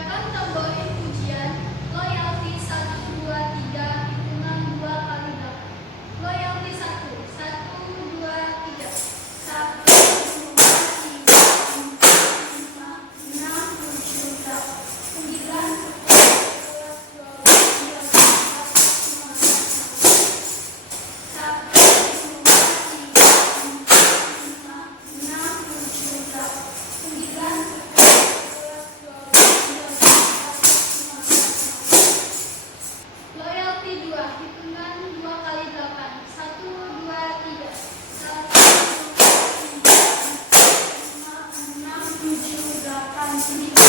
Gerakan tamborin pujian, loyalty 1, 2, 3, hitungan 2 kali 8. Loyalty 1, 1, 2, 3. 1, 2, 3, 4, 5, 6, 7, 8, 9, 9, 10.